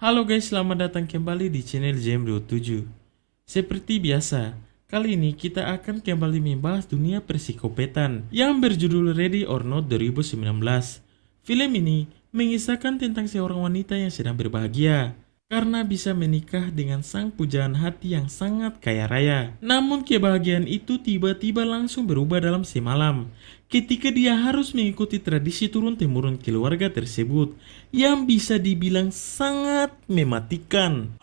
Halo guys, selamat datang kembali di channel JM27. Seperti biasa, kali ini kita akan kembali membahas dunia persikopetan yang berjudul Ready or Not 2019. Film ini mengisahkan tentang seorang wanita yang sedang berbahagia karena bisa menikah dengan sang pujaan hati yang sangat kaya raya. Namun kebahagiaan itu tiba-tiba langsung berubah dalam semalam ketika dia harus mengikuti tradisi turun-temurun keluarga tersebut yang bisa dibilang sangat mematikan.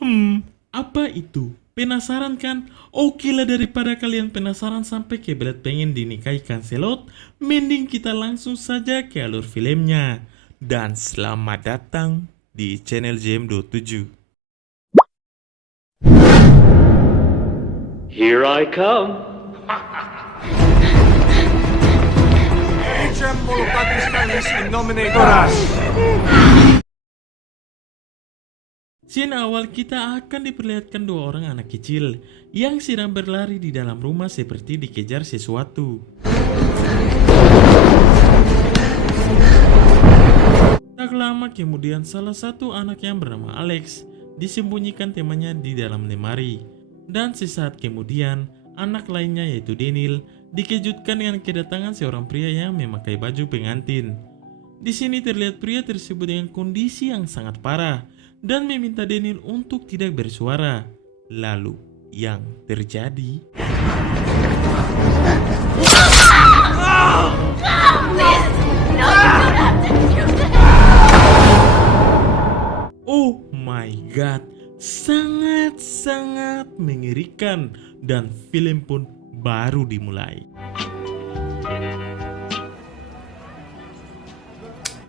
Apa itu? Penasaran kan? Oke lah, daripada kalian penasaran sampai kebelet pengen dinikahi Lancelot, mending kita langsung saja ke alur filmnya. Dan selamat datang di channel JM27. Here I come. Ecem Molocatis Canis in nomine Doras. Scene awal kita akan diperlihatkan dua orang anak kecil yang sedang berlari di dalam rumah seperti dikejar sesuatu. Tak lama kemudian salah satu anak yang bernama Alex disembunyikan temannya di dalam lemari. Dan sesaat kemudian anak lainnya yaitu Daniel dikejutkan dengan kedatangan seorang pria yang memakai baju pengantin. Di sini terlihat pria tersebut dengan kondisi yang sangat parah dan meminta Daniel untuk tidak bersuara. Lalu yang terjadi? Oh my god, sangat-sangat mengerikan dan film pun baru dimulai.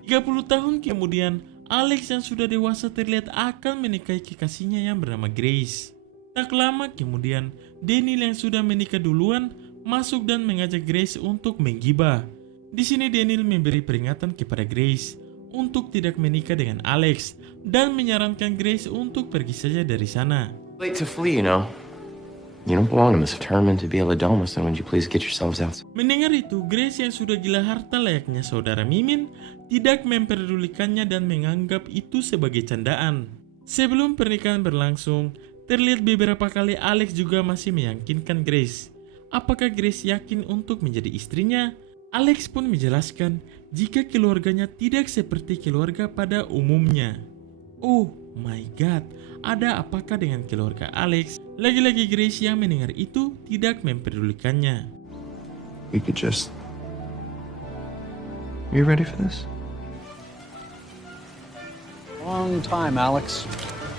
30 tahun kemudian, Alex yang sudah dewasa terlihat akan menikahi kekasihnya yang bernama Grace. Tak lama kemudian, Daniel yang sudah menikah duluan masuk dan mengajak Grace untuk menggibah. Di sini Daniel memberi peringatan kepada Grace untuk tidak menikah dengan Alex dan menyarankan Grace untuk pergi saja dari sana. Late to flee, you know. You don't belong in this tournament to be a Ladomus, and would you please get yourselves out? Mendengar itu, Grace yang sudah gila harta layaknya saudara Mimin tidak memperdulikannya dan menganggap itu sebagai candaan. Sebelum pernikahan berlangsung, terlihat beberapa kali Alex juga masih meyakinkan Grace. Apakah Grace yakin untuk menjadi istrinya? Alex pun menjelaskan jika keluarganya tidak seperti keluarga pada umumnya. Oh my god, ada apakah dengan keluarga Alex? Lagi-lagi Grace yang mendengar itu tidak memperdulikannya. We could just... Are you ready for this? Long time, Alex.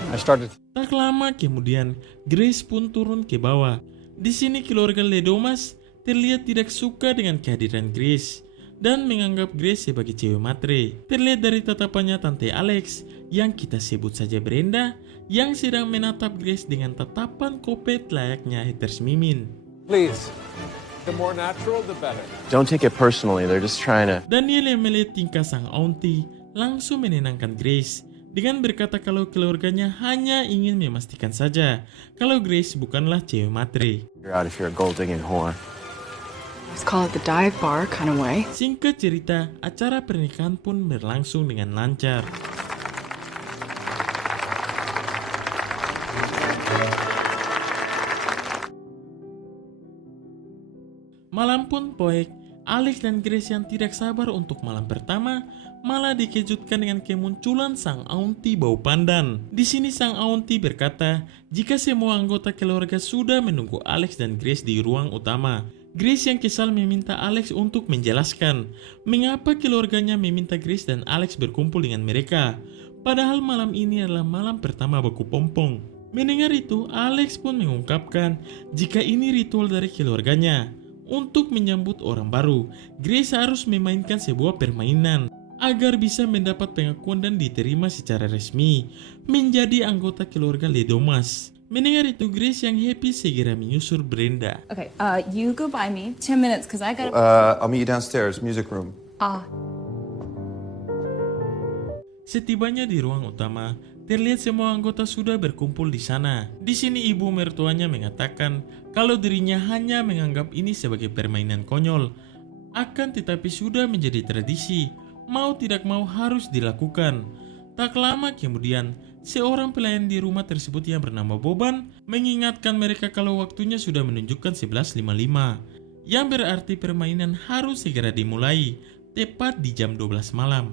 I started. Tak lama kemudian, Grace pun turun ke bawah. Di sini keluarga Ladomus terlihat tidak suka dengan kehadiran Grace dan menganggap Grace sebagai cewek matre. Terlihat dari tatapannya Tante Alex yang kita sebut saja Brenda yang sedang menatap Grace dengan tatapan kopet layaknya haters Mimin. Please. The more natural, the better. Don't take it personally. They're just trying to. Daniel yang melihat tingkah sang auntie langsung menenangkan Grace dengan berkata kalau keluarganya hanya ingin memastikan saja kalau Grace bukanlah cewek matre. You're out if you're a gold digging whore. Let's call it the dive bar kind of way. Singkat cerita, acara pernikahan pun berlangsung dengan lancar. Malam pun poek, Alex dan Grace yang tidak sabar untuk malam pertama malah dikejutkan dengan kemunculan sang auntie bau pandan. Di sini sang auntie berkata jika semua anggota keluarga sudah menunggu Alex dan Grace di ruang utama. Grace yang kesal meminta Alex untuk menjelaskan mengapa keluarganya meminta Grace dan Alex berkumpul dengan mereka. Padahal malam ini adalah malam pertama baku pompong. Mendengar itu, Alex pun mengungkapkan jika ini ritual dari keluarganya. Untuk menyambut orang baru, Grace harus memainkan sebuah permainan agar bisa mendapat pengakuan dan diterima secara resmi menjadi anggota keluarga Ladomus. Mendengar itu, Grace yang happy segera menyusul Brenda. Okay, you go buy me 10 minutes because I gotta. I'll meet you downstairs, music room. Setibanya di ruang utama, terlihat semua anggota sudah berkumpul di sana. Di sini ibu mertuanya mengatakan kalau dirinya hanya menganggap ini sebagai permainan konyol. Akan tetapi sudah menjadi tradisi, mau tidak mau harus dilakukan. Tak lama kemudian, seorang pelayan di rumah tersebut yang bernama Boban mengingatkan mereka kalau waktunya sudah menunjukkan 11.55, yang berarti permainan harus segera dimulai, tepat di jam 12 malam.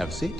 Have a seat.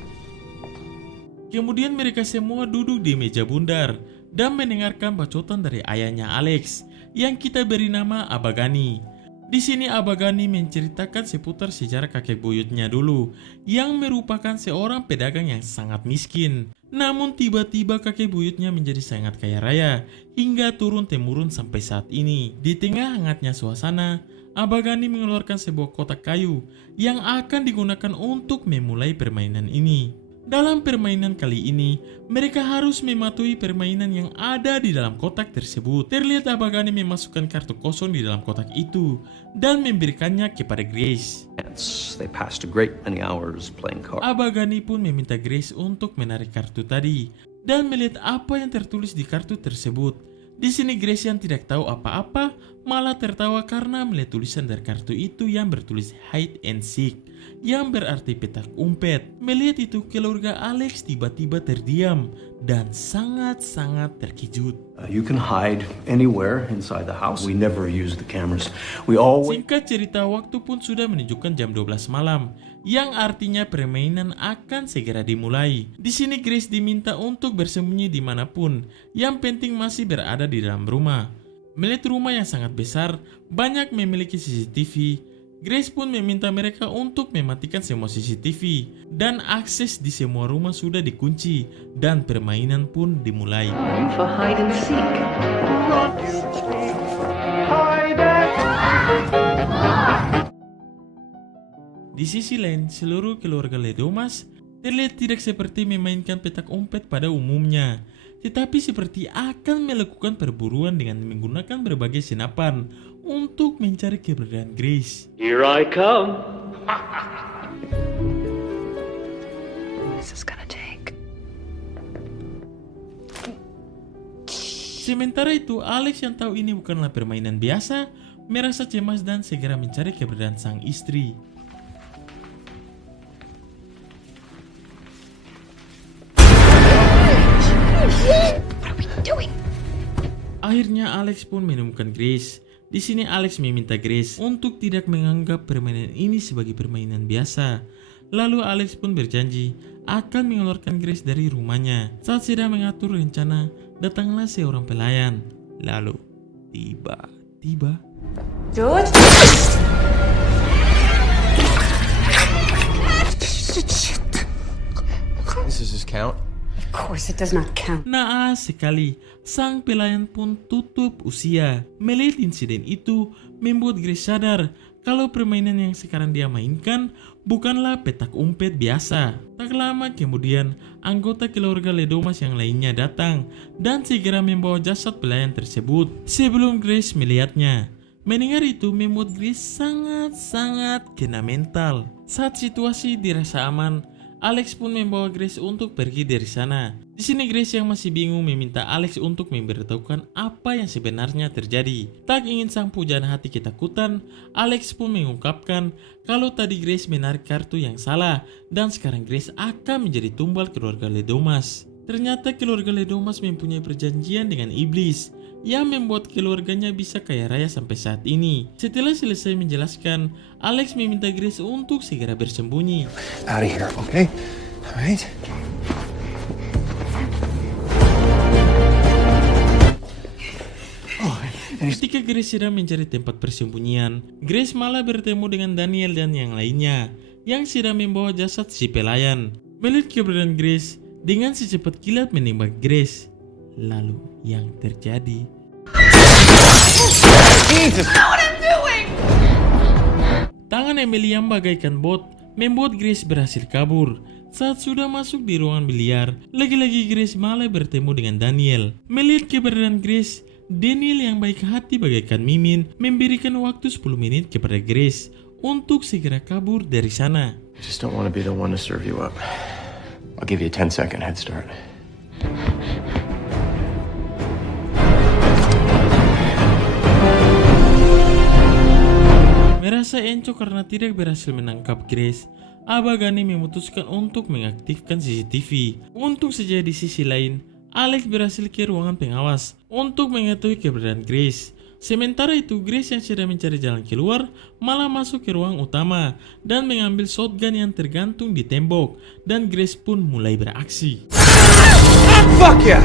Kemudian mereka semua duduk di meja bundar dan mendengarkan bacotan dari ayahnya Alex yang kita beri nama Abagani. Di sini Abagani menceritakan seputar sejarah kakek buyutnya dulu yang merupakan seorang pedagang yang sangat miskin. Namun tiba-tiba kakek buyutnya menjadi sangat kaya raya hingga turun-temurun sampai saat ini. Di tengah hangatnya suasana, Abagani mengeluarkan sebuah kotak kayu yang akan digunakan untuk memulai permainan ini. Dalam permainan kali ini, mereka harus mematuhi permainan yang ada di dalam kotak tersebut. Terlihat Abagani memasukkan kartu kosong di dalam kotak itu dan memberikannya kepada Grace. They passed a great many hours playing cards. Abagani pun meminta Grace untuk menarik kartu tadi dan melihat apa yang tertulis di kartu tersebut. Di sini Grace yang tidak tahu apa-apa malah tertawa karena melihat tulisan dari kartu itu yang bertulis hide and seek, yang berarti petak umpet. Melihat itu, keluarga Alex tiba-tiba terdiam dan sangat-sangat terkejut. You can hide anywhere inside the house. We never use the cameras. We always... Singkat cerita, waktu pun sudah menunjukkan jam 12 malam, yang artinya permainan akan segera dimulai. Di sini Grace diminta untuk bersembunyi dimanapun, yang penting masih berada di dalam rumah. Melihat rumah yang sangat besar, banyak memiliki CCTV, Grace pun meminta mereka untuk mematikan semua CCTV dan akses di semua rumah sudah dikunci dan permainan pun dimulai. For hide and seek. Di sisi lain, seluruh keluarga Ledomas terlihat tidak seperti memainkan petak umpet pada umumnya, tetapi seperti akan melakukan perburuan dengan menggunakan berbagai senapan untuk mencari keberadaan Grace. Here I come. This is gonna take. Sementara itu, Alex yang tahu ini bukanlah permainan biasa, merasa cemas dan segera mencari keberadaan sang istri. Akhirnya Alex pun menemukan Grace. Di sini Alex meminta Grace untuk tidak menganggap permainan ini sebagai permainan biasa. Lalu Alex pun berjanji akan mengeluarkan Grace dari rumahnya. Saat sedang mengatur rencana, datanglah seorang pelayan. Lalu tiba-tiba George? This is his count. Of course it does not count. naas sekali, sang pelayan pun tutup usia. Melihat insiden itu membuat Grace sadar kalau permainan yang sekarang dia mainkan bukanlah petak umpet biasa. Tak lama kemudian, anggota keluarga Ledomas yang lainnya datang dan segera membawa jasad pelayan tersebut sebelum Grace melihatnya. Mendengar itu membuat Grace sangat-sangat kena mental. Saat situasi dirasa aman, Alex pun membawa Grace untuk pergi dari sana. Di sini Grace yang masih bingung meminta Alex untuk memberitahukan apa yang sebenarnya terjadi. Tak ingin sang pujaan hati ketakutan, Alex pun mengungkapkan kalau tadi Grace menarik kartu yang salah dan sekarang Grace akan menjadi tumbal keluarga Ledomas. Ternyata keluarga Ledomas mempunyai perjanjian dengan iblis yang membuat keluarganya bisa kaya raya sampai saat ini. Setelah selesai menjelaskan, Alex meminta Grace untuk segera bersembunyi. Out of here, okay? All right. Ketika Grace sedang mencari tempat persembunyian, Grace malah bertemu dengan Daniel dan yang lainnya yang sedang membawa jasad si pelayan. Melihat keberadaan Grace, dengan secepat kilat menembak Grace. Lalu yang terjadi, tangan Emily yang bagaikan bot membuat Grace berhasil kabur. Saat sudah masuk di ruangan biliar, lagi-lagi Grace malah bertemu dengan Daniel. Melihat keberadaan Grace, Daniel yang baik hati bagaikan Mimin memberikan waktu 10 menit kepada Grace untuk segera kabur dari sana. I just don't want to be the one to serve you up. I'll give you a 10-second head start. Merasa encok karena tidak berhasil menangkap Grace, Abagani memutuskan untuk mengaktifkan CCTV. Untung saja di sisi lain, Alex berhasil ke ruangan pengawas untuk mengetahui keberadaan Grace. Sementara itu, Grace yang sedang mencari jalan keluar malah masuk ke ruang utama dan mengambil shotgun yang tergantung di tembok, dan Grace pun mulai beraksi. Fuck yeah!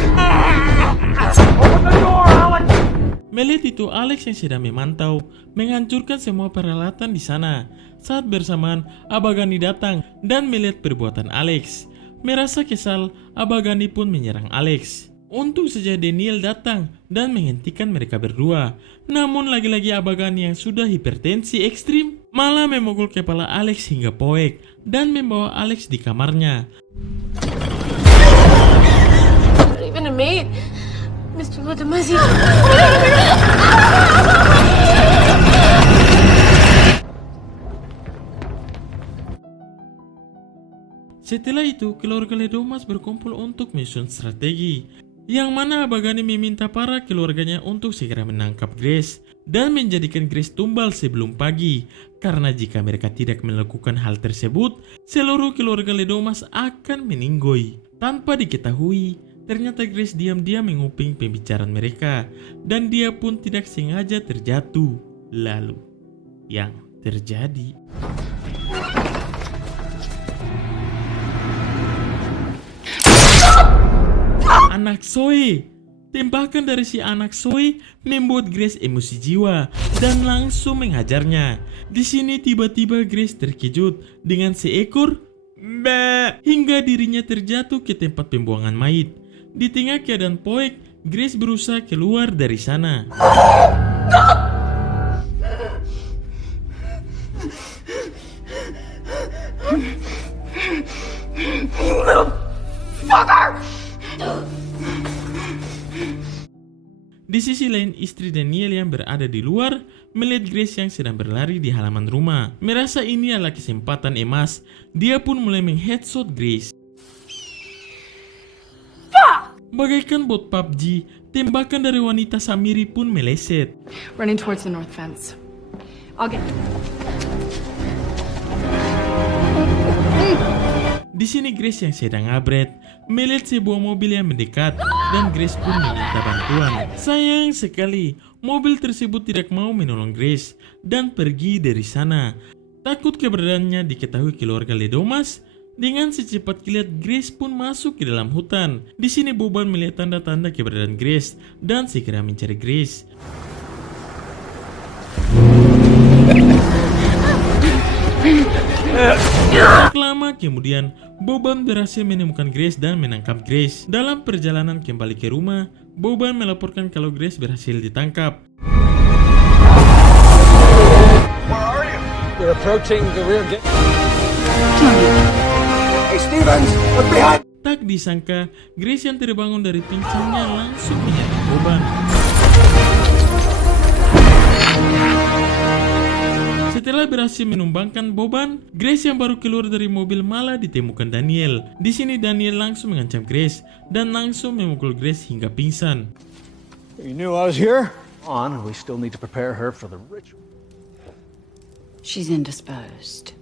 Melihat itu, Alex yang sedang memantau menghancurkan semua peralatan di sana. Saat bersamaan, Abagani datang dan melihat perbuatan Alex. Merasa kesal, Abagani pun menyerang Alex. Untung saja Daniel datang dan menghentikan mereka berdua. Namun lagi-lagi Abagani yang sudah hipertensi ekstrim malah memukul kepala Alex hingga poek dan membawa Alex di kamarnya. Not even a maid. Mr. Ludamasi. Setelah itu, keluarga Ledomas berkumpul untuk menyusun strategi, yang mana Abagani meminta para keluarganya untuk segera menangkap Grace dan menjadikan Grace tumbal sebelum pagi, karena jika mereka tidak melakukan hal tersebut, seluruh keluarga Ledomas akan meninggoy. Tanpa diketahui, ternyata Grace diam-diam menguping pembicaraan mereka dan dia pun tidak sengaja terjatuh. Lalu, yang terjadi? Anak Zoe. Tembakan dari si anak Zoe membuat Grace emosi jiwa dan langsung menghajarnya. Di sini tiba-tiba Grace terkejut dengan seekor mbak hingga dirinya terjatuh ke tempat pembuangan mayat. Di tengah keadaan poek, Grace berusaha keluar dari sana. Di sisi lain, istri Daniel yang berada di luar melihat Grace yang sedang berlari di halaman rumah. Merasa ini adalah kesempatan emas, dia pun mulai mengheadshot Grace. Bagaikan bot PUBG, tembakan dari wanita Samiri pun meleset. Running towards the north fence. I'll get. Di sini Grace yang sedang ngabret melihat sebuah mobil yang mendekat dan Grace pun meminta bantuan. Sayang sekali, mobil tersebut tidak mau menolong Grace dan pergi dari sana. Takut keberadaannya diketahui keluarga Ledomas, dengan secepat kilat Grace pun masuk ke dalam hutan. Di sini Boban melihat tanda-tanda keberadaan Grace dan segera mencari Grace. Tak lama kemudian, Boban berhasil menemukan Grace dan menangkap Grace. Dalam perjalanan kembali ke rumah, Boban melaporkan kalau Grace berhasil ditangkap. We're approaching the rear gate. Hey, Stevens, look behind. Tak disangka, Grace yang terbangun dari pingsannya langsung menyerang Boban. Setelah berhasil menumbangkan Boban, Grace yang baru keluar dari mobil malah ditemukan Daniel. Di sini Daniel langsung mengancam Grace dan langsung memukul Grace hingga pingsan. You knew I was here? On, we still need to prepare her for the ritual. She's indisposed.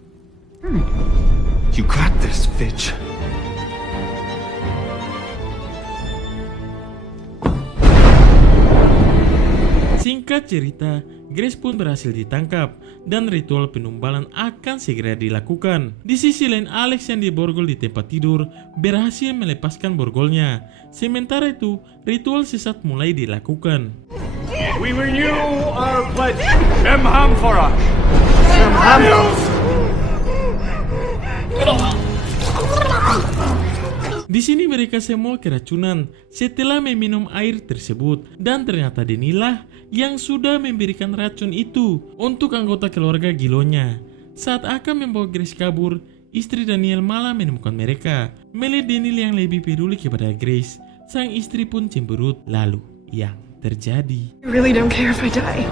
You got this, bitch. Singkat cerita, Grace pun berhasil ditangkap dan ritual penumbalan akan segera dilakukan. Di sisi lain, Alex yang diborgol di tempat tidur berhasil melepaskan borgolnya. Sementara itu, ritual sesat mulai dilakukan. We renew our pledge. Emhamphora. Di sini mereka semua keracunan setelah meminum air tersebut, dan ternyata Danilah yang sudah memberikan racun itu untuk anggota keluarga Gilonya. Saat akan membawa Grace kabur, istri Daniel malah menemukan mereka. Melihat Daniel yang lebih peduli kepada Grace, sang istri pun cemberut. Lalu yang terjadi? I really don't care if I die.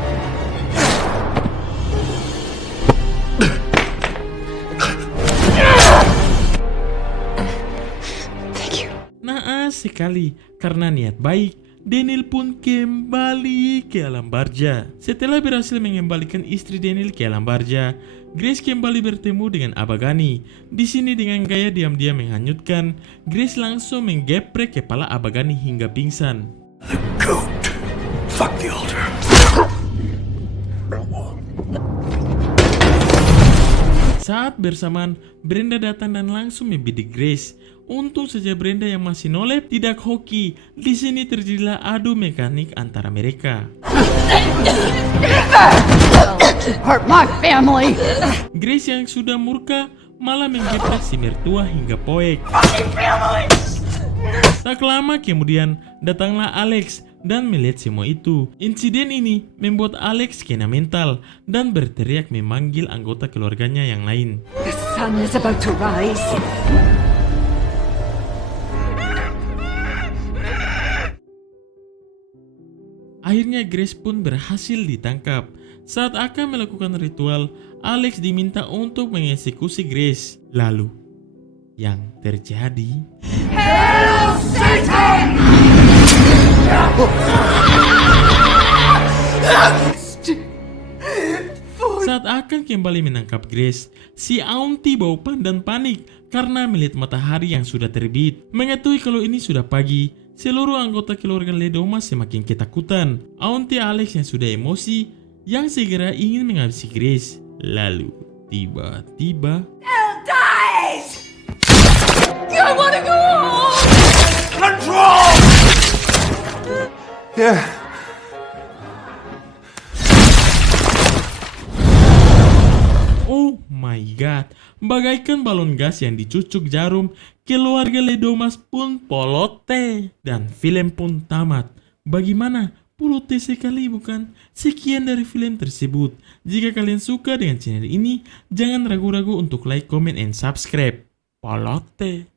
Naas sekali, karena niat baik Daniel pun kembali ke alam barzah. Setelah berhasil mengembalikan istri Daniel ke alam barzah, Grace kembali bertemu dengan Abagani. Di sini dengan gaya diam-diam menghanyutkan, Grace langsung menggeprek kepala Abagani hingga pingsan. Goat. Fuck the altar. Saat bersamaan, Brenda datang dan langsung membidik Grace. Untung saja Brenda yang masih nolep tidak hoki. Di sini terjadilah adu mekanik antara mereka. Hurt my family. Grace yang sudah murka malah menggeprek si mertua hingga poek. Tak lama kemudian datanglah Alex dan melihat semua itu. Insiden ini membuat Alex kena mental dan berteriak memanggil anggota keluarganya yang lain. The sun is about to rise. Akhirnya Grace pun berhasil ditangkap. Saat akan melakukan ritual, Alex diminta untuk mengeksekusi Grace. Lalu, yang terjadi... Saat akan kembali menangkap Grace, si Auntie bau pandan panik karena melihat matahari yang sudah terbit. Mengetahui kalau ini sudah pagi, seluruh anggota keluarga Ledomas semakin ketakutan. Auntie Alex yang sudah emosi, yang segera ingin menghabisi Grace. Lalu, tiba-tiba... I want to go home! Control! Yeah. Oh my god, bagaikan balon gas yang dicucuk jarum, keluarga Ledomas pun polote. Dan film pun tamat. Bagaimana? Polote sekali bukan? Sekian dari film tersebut. Jika kalian suka dengan channel ini, jangan ragu-ragu untuk like, comment, and subscribe. Polote.